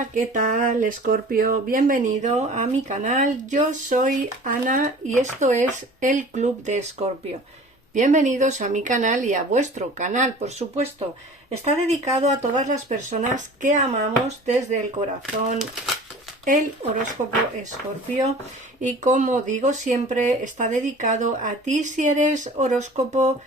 Hola, ¿qué tal, Escorpio? Bienvenido a mi canal. Yo soy Ana y esto es el Club de Escorpio. Bienvenidos a mi canal y a vuestro canal, por supuesto. Está dedicado a todas las personas que amamos desde el corazón el horóscopo Escorpio, y como digo siempre, está dedicado a ti si eres horóscopo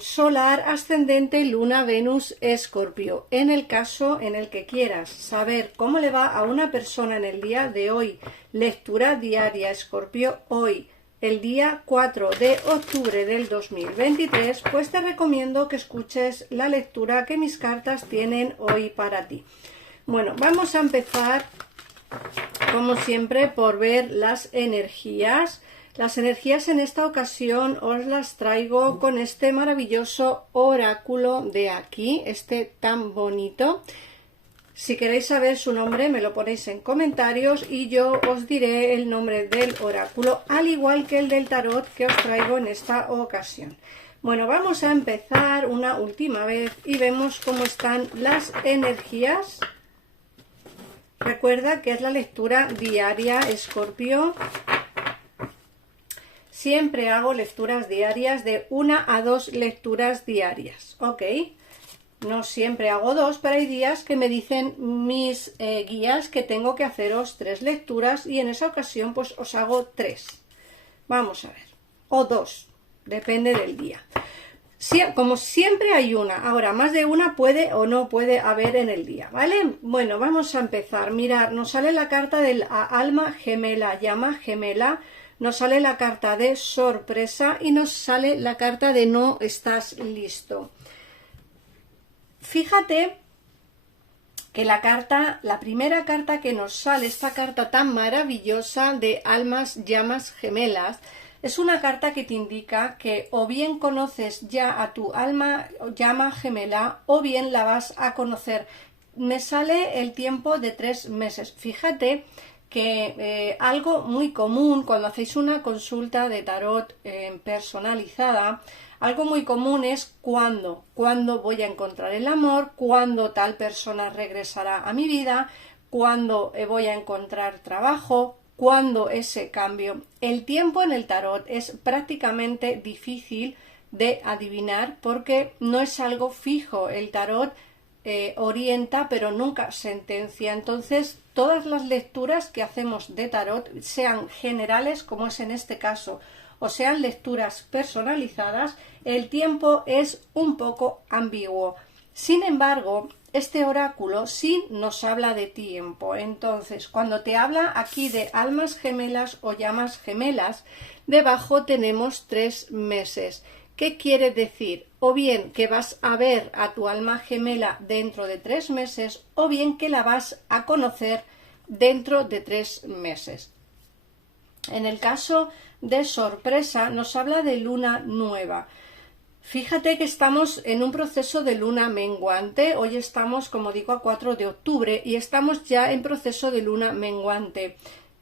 solar, ascendente, luna, Venus, Escorpio. En el caso en el que quieras saber cómo le va a una persona en el día de hoy, lectura diaria Escorpio, hoy, el día 4 de octubre del 2023, pues te recomiendo que escuches la lectura que mis cartas tienen hoy para ti. Bueno, vamos a empezar como siempre por ver las energías. Las energías en esta ocasión os las traigo con este maravilloso oráculo de aquí, este tan bonito. Si queréis saber su nombre me lo ponéis en comentarios y yo os diré el nombre del oráculo, al igual que el del tarot que os traigo en esta ocasión. Bueno, vamos a empezar una última vez y vemos cómo están las energías. Recuerda que es la lectura diaria, Escorpio. Siempre hago lecturas diarias de 1 a 2 lecturas diarias, ¿ok? No siempre hago 2, pero hay días que me dicen mis guías que tengo que haceros 3 lecturas y en esa ocasión pues os hago 3. Vamos a ver, o 2, depende del día. Como siempre hay una, ahora más de una puede o no puede haber en el día, ¿vale? Bueno, vamos a empezar. Mirad, nos sale la carta del alma gemela, llama gemela. Nos sale la carta de sorpresa y nos sale la carta de no estás listo. Fíjate que la primera carta que nos sale, esta carta tan maravillosa de almas llamas gemelas, es una carta que te indica que o bien conoces ya a tu alma llama gemela o bien la vas a conocer. Me sale el tiempo de 3 meses. Fíjate que algo muy común cuando hacéis una consulta de tarot personalizada, algo muy común es cuándo voy a encontrar el amor, cuándo tal persona regresará a mi vida, cuándo voy a encontrar trabajo, cuándo ese cambio. El tiempo en el tarot es prácticamente difícil de adivinar porque no es algo fijo. El tarot orienta pero nunca sentencia. Entonces todas las lecturas que hacemos de tarot, sean generales como es en este caso o sean lecturas personalizadas, el tiempo es un poco ambiguo. Sin embargo, este oráculo sí nos habla de tiempo. Entonces, cuando te habla aquí de almas gemelas o llamas gemelas, debajo tenemos 3 meses. ¿Qué quiere decir? O bien que vas a ver a tu alma gemela dentro de 3 meses, o bien que la vas a conocer dentro de 3 meses. En el caso de sorpresa, nos habla de luna nueva. Fíjate que estamos en un proceso de luna menguante. Hoy estamos, como digo, a 4 de octubre y estamos ya en proceso de luna menguante.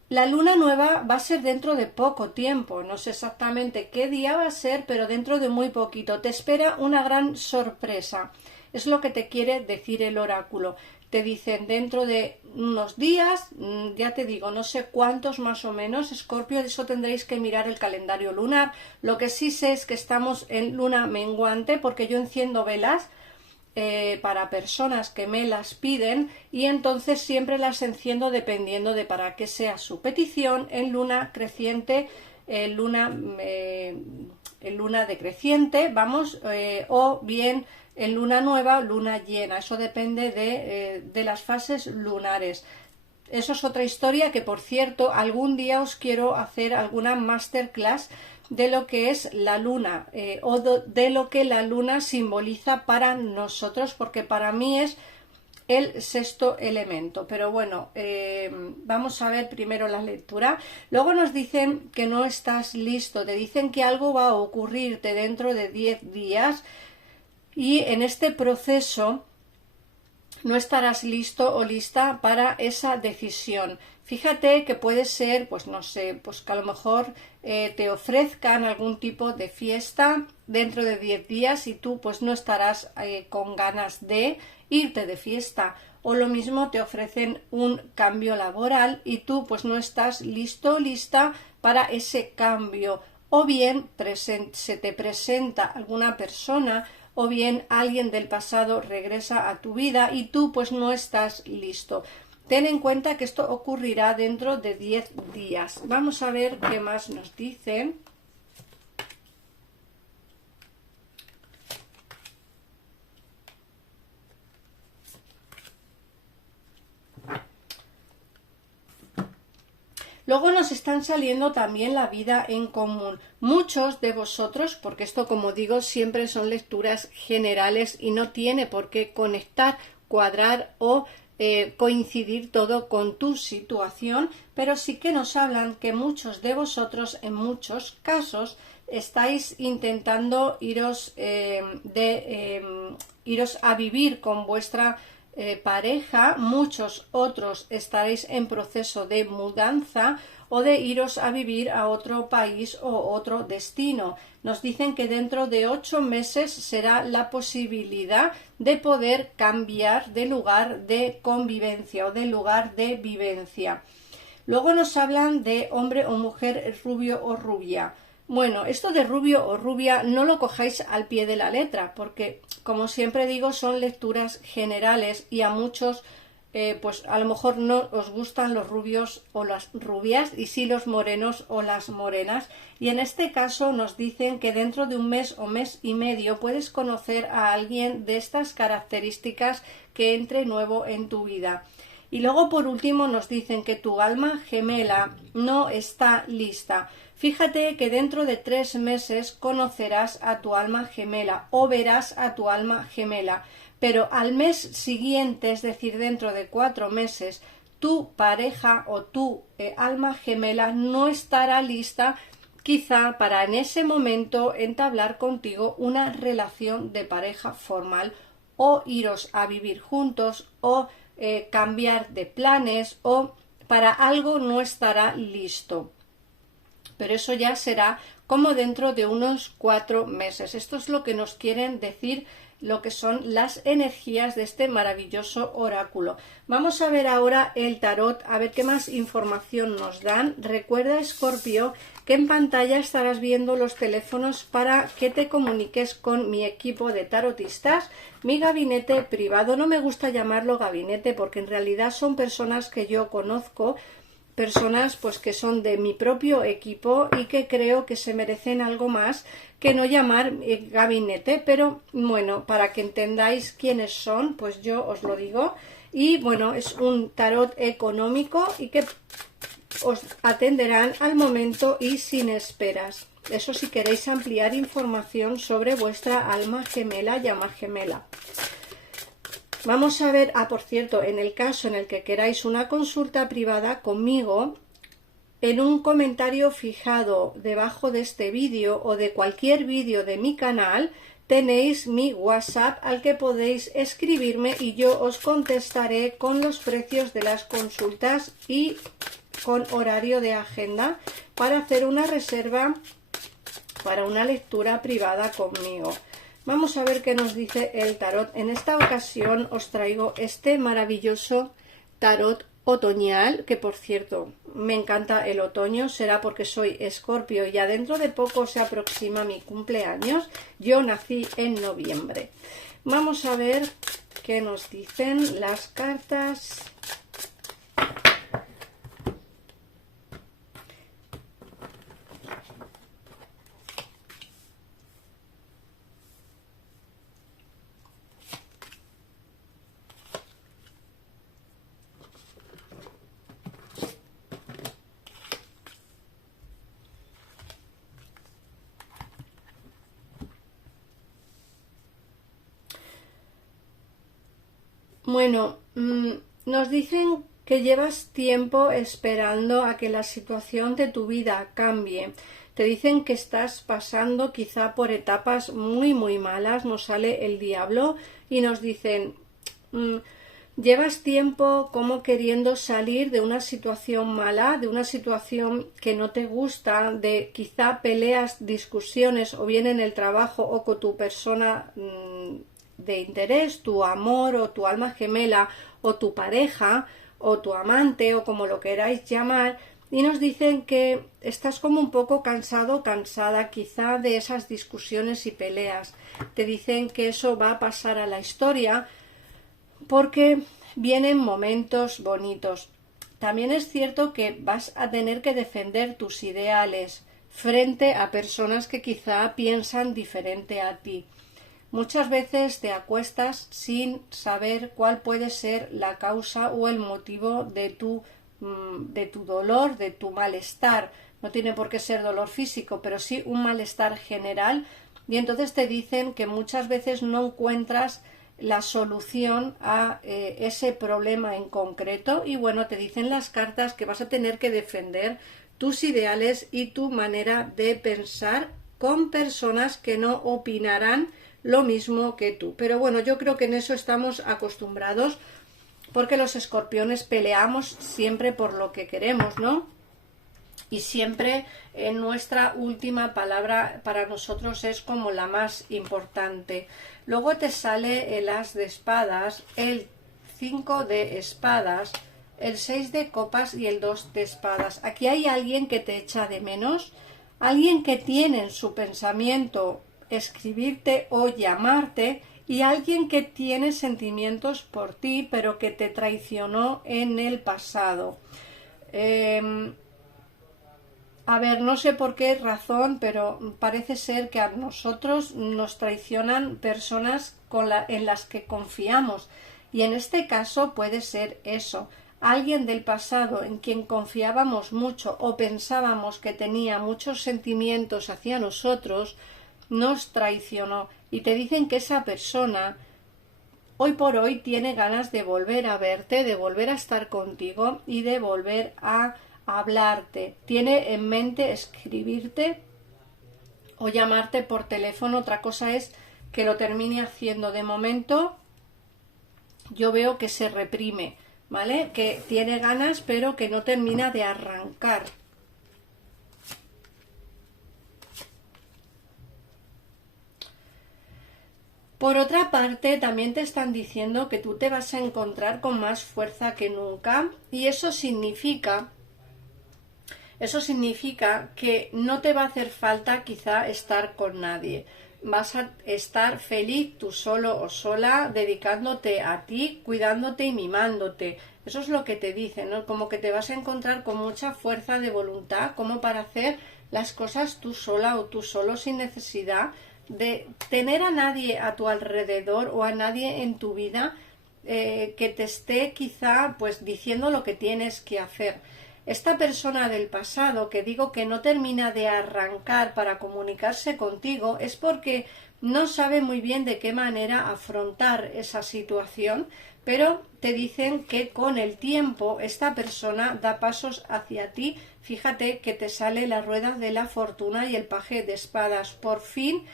La luna nueva va a ser dentro de poco tiempo, no sé exactamente qué día va a ser, pero dentro de muy poquito. Te espera una gran sorpresa, es lo que te quiere decir el oráculo. Te dicen dentro de unos días, ya te digo, no sé cuántos más o menos, Escorpio, de eso tendréis que mirar el calendario lunar. Lo que sí sé es que estamos en luna menguante porque yo enciendo velas para personas que me las piden y entonces siempre las enciendo dependiendo de para qué sea su petición, en luna creciente, en luna decreciente, vamos, o bien en luna nueva o luna llena. Eso depende de las fases lunares. Eso es otra historia que, por cierto, algún día os quiero hacer alguna masterclass de lo que es la luna o de lo que la luna simboliza para nosotros, porque para mí es el sexto elemento. Pero bueno, vamos a ver primero la lectura. Luego nos dicen que no estás listo, te dicen que algo va a ocurrirte dentro de 10 días y en este proceso no estarás listo o lista para esa decisión. Fíjate que puede ser, pues no sé, pues que a lo mejor te ofrezcan algún tipo de fiesta dentro de 10 días y tú pues no estarás con ganas de irte de fiesta. o lo mismo te ofrecen un cambio laboral y tú pues no estás listo o lista para ese cambio, o bien se te presenta alguna persona o bien alguien del pasado regresa a tu vida y tú pues no estás listo. Ten en cuenta que esto ocurrirá dentro de 10 días. Vamos a ver qué más nos dicen. Luego nos están saliendo también la vida en común. Muchos de vosotros, porque esto como digo siempre son lecturas generales y no tiene por qué conectar, cuadrar o coincidir todo con tu situación, pero sí que nos hablan que muchos de vosotros en muchos casos estáis intentando iros a vivir con vuestra pareja, muchos otros estaréis en proceso de mudanza o de iros a vivir a otro país o otro destino. Nos dicen que dentro de 8 meses será la posibilidad de poder cambiar de lugar de convivencia o de lugar de vivencia. Luego nos hablan de hombre o mujer, rubio o rubia. Bueno, esto de rubio o rubia no lo cojáis al pie de la letra, porque como siempre digo son lecturas generales y a muchos pues a lo mejor no os gustan los rubios o las rubias y sí los morenos o las morenas, y en este caso nos dicen que dentro de un mes o mes y medio puedes conocer a alguien de estas características que entre nuevo en tu vida. Y luego por último nos dicen que tu alma gemela no está lista. Fíjate que dentro de 3 meses conocerás a tu alma gemela o verás a tu alma gemela, pero al mes siguiente, es decir, dentro de 4 meses, tu pareja o tu alma gemela no estará lista quizá para en ese momento entablar contigo una relación de pareja formal o iros a vivir juntos o cambiar de planes o para algo no estará listo. Pero eso ya será como dentro de unos 4 meses. Esto es lo que nos quieren decir lo que son las energías de este maravilloso oráculo. Vamos a ver ahora el tarot, a ver qué más información nos dan. Recuerda, Escorpio, que en pantalla estarás viendo los teléfonos para que te comuniques con mi equipo de tarotistas, mi gabinete privado. No me gusta llamarlo gabinete porque en realidad son personas que yo conozco, personas pues que son de mi propio equipo y que creo que se merecen algo más que no llamar gabinete, pero bueno, para que entendáis quiénes son, pues yo os lo digo. Y bueno, es un tarot económico y que os atenderán al momento y sin esperas. Eso si queréis ampliar información sobre vuestra alma gemela, llama gemela. Vamos a ver, por cierto, en el caso en el que queráis una consulta privada conmigo, en un comentario fijado debajo de este vídeo o de cualquier vídeo de mi canal, tenéis mi WhatsApp al que podéis escribirme y yo os contestaré con los precios de las consultas y con horario de agenda para hacer una reserva para una lectura privada conmigo. Vamos a ver qué nos dice el tarot. En esta ocasión os traigo este maravilloso tarot otoñal, que por cierto me encanta el otoño, será porque soy Escorpio y ya dentro de poco se aproxima mi cumpleaños. Yo nací en noviembre. Vamos a ver qué nos dicen las cartas. Bueno, nos dicen que llevas tiempo esperando a que la situación de tu vida cambie. Te dicen que estás pasando quizá por etapas muy malas. Nos sale el diablo y nos dicen llevas tiempo como queriendo salir de una situación mala, de una situación que no te gusta, de quizá peleas, discusiones o bien en el trabajo o con tu persona de interés, tu amor o tu alma gemela o tu pareja, o tu amante, o como lo queráis llamar, y nos dicen que estás como un poco cansado, cansada quizá de esas discusiones y peleas. Te dicen que eso va a pasar a la historia porque vienen momentos bonitos. También es cierto que vas a tener que defender tus ideales frente a personas que quizá piensan diferente a ti. Muchas veces te acuestas sin saber cuál puede ser la causa o el motivo de tu dolor, de tu malestar. No tiene por qué ser dolor físico, pero sí un malestar general. Y entonces te dicen que muchas veces no encuentras la solución a ese problema en concreto. Y bueno, te dicen las cartas que vas a tener que defender tus ideales y tu manera de pensar con personas que no opinarán lo mismo que tú. Pero bueno, yo creo que en eso estamos acostumbrados porque los escorpiones peleamos siempre por lo que queremos, ¿no? Y siempre nuestra última palabra para nosotros es como la más importante. Luego te sale el as de espadas, el 5 de espadas, el 6 de copas y el 2 de espadas. Aquí hay alguien que te echa de menos, alguien que tiene en su pensamiento escribirte o llamarte, y alguien que tiene sentimientos por ti pero que te traicionó en el pasado. A ver, no sé por qué razón, pero parece ser que a nosotros nos traicionan personas en las que confiamos. Y en este caso puede ser eso. Alguien del pasado en quien confiábamos mucho o pensábamos que tenía muchos sentimientos hacia nosotros, nos traicionó. Y te dicen que esa persona hoy por hoy tiene ganas de volver a verte, de volver a estar contigo y de volver a hablarte. Tiene en mente escribirte o llamarte por teléfono. Otra cosa es que lo termine haciendo. De momento yo veo que se reprime, ¿vale? Que tiene ganas pero que no termina de arrancar. Por otra parte, también te están diciendo que tú te vas a encontrar con más fuerza que nunca, y eso significa que no te va a hacer falta quizá estar con nadie. Vas a estar feliz tú solo o sola, dedicándote a ti, cuidándote y mimándote. Eso es lo que te dicen, ¿no? Como que te vas a encontrar con mucha fuerza de voluntad, como para hacer las cosas tú sola o tú solo, sin necesidad de tener a nadie a tu alrededor o a nadie en tu vida que te esté quizá pues diciendo lo que tienes que hacer. Esta persona del pasado que digo que no termina de arrancar para comunicarse contigo es porque no sabe muy bien de qué manera afrontar esa situación, pero te dicen que con el tiempo esta persona da pasos hacia ti. Fíjate que te sale la rueda de la fortuna y el paje de espadas. Por fin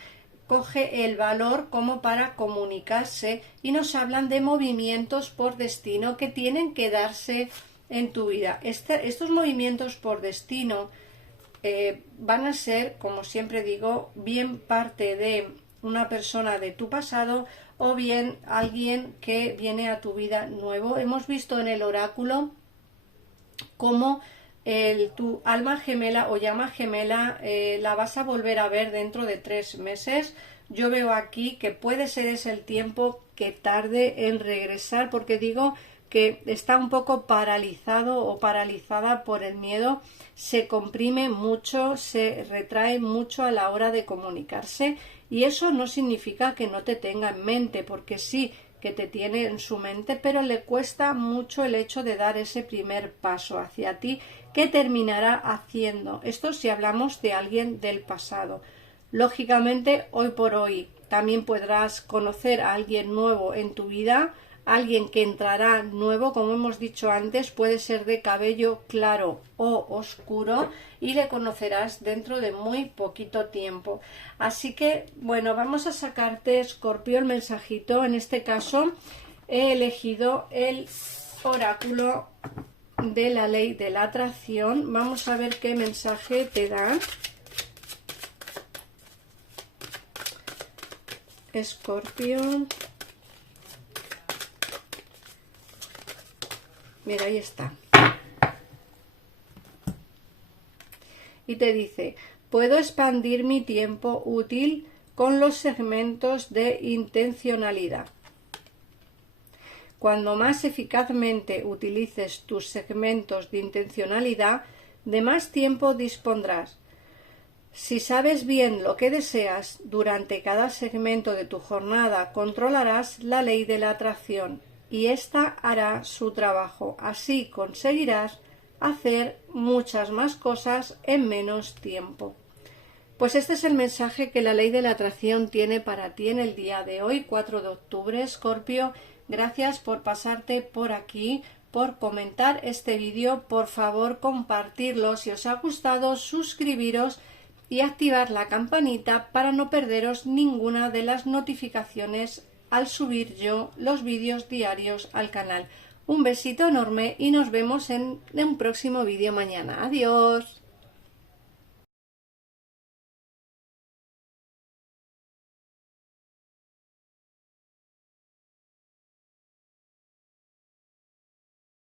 coge el valor como para comunicarse y nos hablan de movimientos por destino que tienen que darse en tu vida. Estos movimientos por destino van a ser, como siempre digo, bien parte de una persona de tu pasado o bien alguien que viene a tu vida nuevo. Hemos visto en el oráculo cómo tu alma gemela o llama gemela la vas a volver a ver dentro de 3 meses. Yo veo aquí que puede ser ese el tiempo que tarde en regresar, porque digo que está un poco paralizado o paralizada por el miedo, se comprime mucho, se retrae mucho a la hora de comunicarse, y eso no significa que no te tenga en mente, porque sí que te tiene en su mente, pero le cuesta mucho el hecho de dar ese primer paso hacia ti, que terminará haciendo. Esto si hablamos de alguien del pasado. Lógicamente, hoy por hoy también podrás conocer a alguien nuevo en tu vida, alguien que entrará nuevo, como hemos dicho antes, puede ser de cabello claro o oscuro, y le conocerás dentro de muy poquito tiempo. Así que, bueno, vamos a sacarte, Escorpio, el mensajito. En este caso he elegido el oráculo de la ley de la atracción. Vamos a ver qué mensaje te da, Escorpio. Mira, ahí está. Y te dice, puedo expandir mi tiempo útil con los segmentos de intencionalidad. Cuando más eficazmente utilices tus segmentos de intencionalidad, de más tiempo dispondrás. Si sabes bien lo que deseas durante cada segmento de tu jornada, controlarás la ley de la atracción y ésta hará su trabajo. Así conseguirás hacer muchas más cosas en menos tiempo. Pues este es el mensaje que la ley de la atracción tiene para ti en el día de hoy, 4 de octubre, Escorpio. Gracias por pasarte por aquí, por comentar este vídeo. Por favor, compartirlo. Si os ha gustado, suscribiros y activar la campanita para no perderos ninguna de las notificaciones al subir yo los vídeos diarios al canal. Un besito enorme y nos vemos en un próximo vídeo mañana. Adiós.